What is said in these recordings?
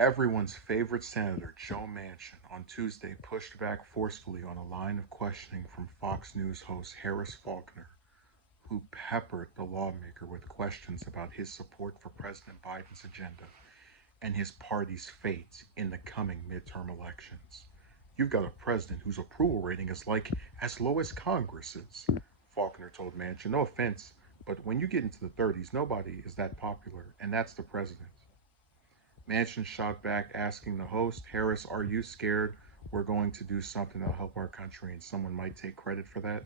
Everyone's favorite senator, Joe Manchin, on Tuesday pushed back forcefully on a line of questioning from Fox News host Harris Faulkner, who peppered the lawmaker with questions about his support for President Biden's agenda and his party's fate in the coming midterm elections. You've got a president whose approval rating is like as low as Congress's, Faulkner told Manchin. No offense, but when you get into the 30s, nobody is that popular, and that's the president. Manchin shot back, asking the host, Harris, are you scared we're going to do something that'll help our country and someone might take credit for that?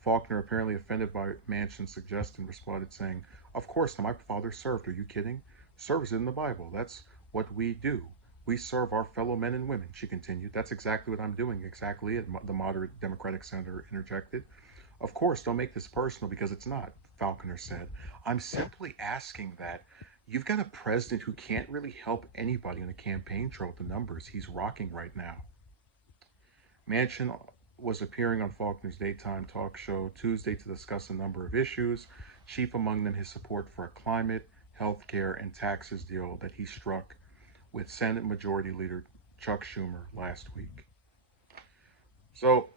Faulkner, apparently offended by Manchin's suggestion, responded saying, of course, my father served. Are you kidding? Service is in the Bible. That's what we do. We serve our fellow men and women, she continued. That's exactly what I'm doing. Exactly it, the moderate Democratic senator interjected. Of course, don't make this personal because it's not, Faulkner said. I'm simply asking that you've got a president who can't really help anybody in the campaign trail with the numbers he's rocking right now. Manchin was appearing on Faulkner's daytime talk show Tuesday to discuss a number of issues, chief among them his support for a climate, health care, and taxes deal that he struck with Senate Majority Leader Chuck Schumer last week. So,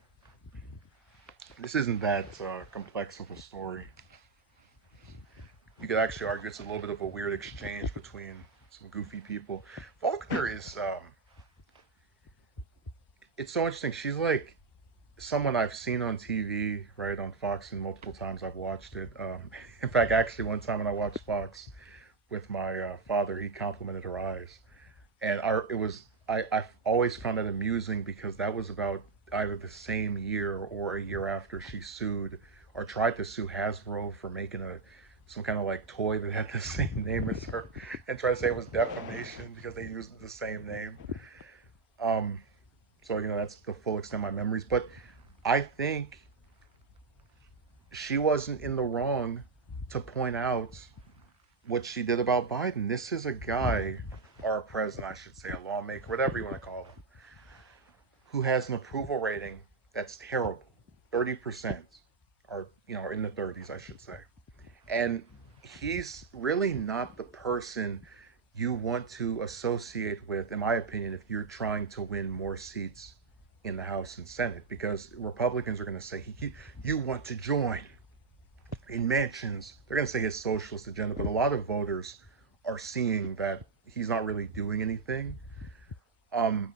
this isn't that complex of a story. You could actually argue it's a little bit of a weird exchange between some goofy people. Faulkner is, it's so interesting. She's like someone I've seen on TV, right, on Fox, and multiple times I've watched it. In fact, actually, one time when I watched Fox with my father, he complimented her eyes. And I've always found that amusing because that was about either the same year or a year after she sued or tried to sue Hasbro for making some kind of like toy that had the same name as her and tried to say it was defamation because they used the same name. Um, so that's the full extent of my memories. But I think she wasn't in the wrong to point out what she did about Biden. This is a guy, or a president, I should say, a lawmaker, whatever you want to call him, who has an approval rating that's terrible, 30%, or in the 30s, I should say. And he's really not the person you want to associate with, in my opinion, if you're trying to win more seats in the House and Senate, because Republicans are going to say, you want to join in Manchin's, they're going to say his socialist agenda, but a lot of voters are seeing that he's not really doing anything. Um,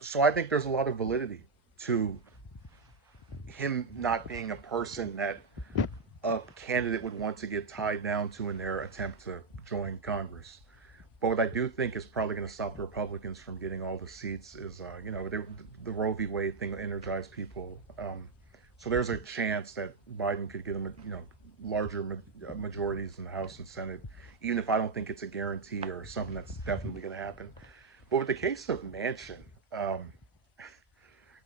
so I think there's a lot of validity to him not being a person that a candidate would want to get tied down to in their attempt to join Congress. But what I do think is probably going to stop the Republicans from getting all the seats is, the Roe v. Wade thing energized people. So there's a chance that Biden could get them, larger majorities in the House and Senate, even if I don't think it's a guarantee or something that's definitely going to happen. But with the case of Manchin, um,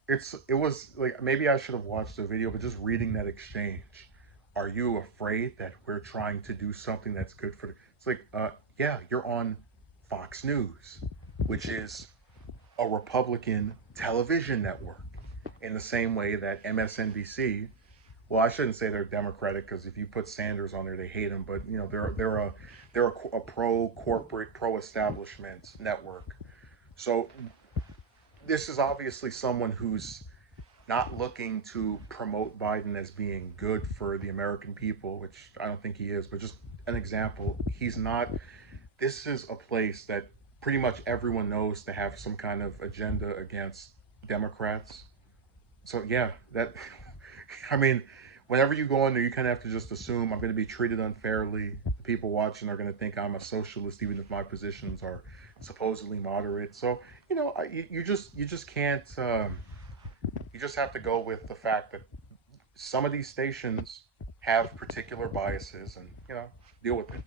it was like maybe I should have watched the video, but just reading that exchange, are you afraid that we're trying to do something that's good for the? It's like, yeah, you're on Fox News, which is a Republican television network, in the same way that MSNBC. Well, I shouldn't say they're Democratic because if you put Sanders on there, they hate him. But they're a pro corporate, pro establishment network. So this is obviously someone who's not looking to promote Biden as being good for the American people, which I don't think he is, but just an example, he's not. This is a place that pretty much everyone knows to have some kind of agenda against Democrats. So, yeah, that, I mean, whenever you go in there, you kind of have to just assume I'm going to be treated unfairly. The people watching are going to think I'm a socialist, even if my positions are supposedly moderate. So, you just can't. You just have to go with the fact that some of these stations have particular biases, and deal with it.